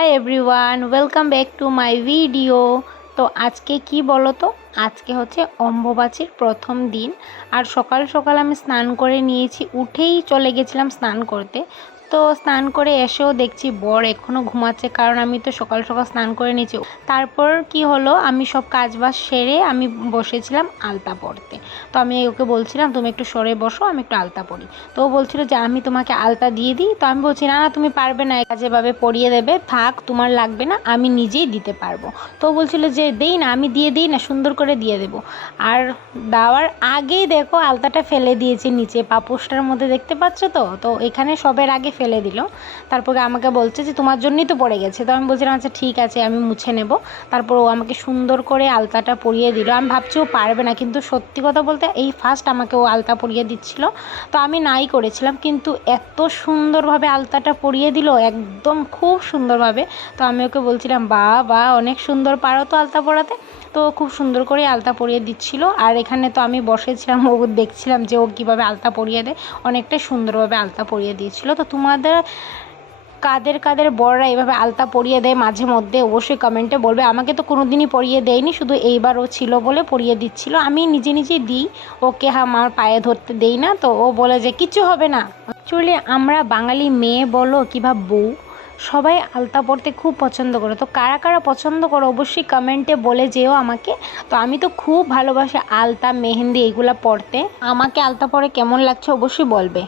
Hi everyone, welcome back to my video. তো আজকে কি বলো তো, আজকে হচ্ছে অম্বুবাচীর প্রথম দিন। আর সকাল সকাল আমি স্নান করে নিয়েছি, উঠেই চলে গেছিলাম স্নান করতে। তো স্নান করে এসেও দেখছি বর এখনও ঘুমাচ্ছে, কারণ আমি তো সকাল সকাল স্নান করে নিয়েছি। তারপর কি হলো, আমি সব কাজবাজ সেরে আমি বসেছিলাম আলতা পড়তে। তো আমি ওকে বলছিলাম তুমি একটু সরে বসো, আমি একটু আলতা পড়ি। তো ও বলছিল যে আমি তোমাকে আলতা দিয়ে দিই। তো আমি বলছি না না, তুমি পারবে না, যেভাবে পরিয়ে দেবে, থাক তোমার লাগবে না, আমি নিজেই দিতে পারবো। তো ও বলছিল যে দেই না, আমি দিয়ে দিই না, সুন্দর করে দিয়ে দেবো। আর দেওয়ার আগেই দেখো আলতাটা ফেলে দিয়েছে নিচে পাপোশটার মধ্যে, দেখতে পাচ্ছ তো। তো এখানে সবের আগে ফেলে দিল। তারপরে আমাকে বলছে যে তোমার জন্যই তো পড়ে গেছে। তো আমি বলছিলাম আচ্ছা ঠিক আছে, আমি মুছে নেব। তারপর ও আমাকে সুন্দর করে আলতাটা পরিয়ে দিল। আমি ভাবছি ও পারবে না, কিন্তু সত্যি কথা বলতে এই ফার্স্ট আমাকে ও আলতা পরিয়ে দিচ্ছিল। তো আমি নাই করেছিলাম, কিন্তু এত সুন্দরভাবে আলতাটা পরিয়ে দিল, একদম খুব সুন্দরভাবে। তো আমি ওকে বলছিলাম বা অনেক সুন্দর পারো তো আলতা পরাতে। তো খুব সুন্দর করে আলতা পরিয়ে দিচ্ছিল। আর এখানে তো আমি বসেছিলাম, ও দেখছিলাম যে ও কীভাবে আলতা পরিয়ে দেয়, অনেকটাই সুন্দরভাবে আলতা পরিয়ে দিয়েছিল। তো তোমাদের কাদের কাদের বড়রা এভাবে আলতা পরিয়ে দেয় মাঝে মধ্যে, অবশ্যই কমেন্টে বলবে। আমাকে তো কোনো দিনই পরিয়ে দেয়নি, শুধু এইবার ও ছিল বলে পরিয়ে দিচ্ছিল। আমি নিজে নিজেই দিই ওকে, আমার পায়ে ধরতে দেই না। তো ও বলে যে কিছু হবে না। অ্যাকচুয়ালি আমরা বাঙালি মেয়ে বলো কিংবা বউ, সবাই আলতা পরতে খুব পছন্দ করে। তো কারা কারা পছন্দ করো অবশ্যই কমেন্টে বলে যেও আমাকে। তো আমি তো খুব ভালোবাসি আলতা, মেহেন্দি এগুলো পরতে। আমাকে আলতা পরে কেমন লাগছে অবশ্যই বলবে।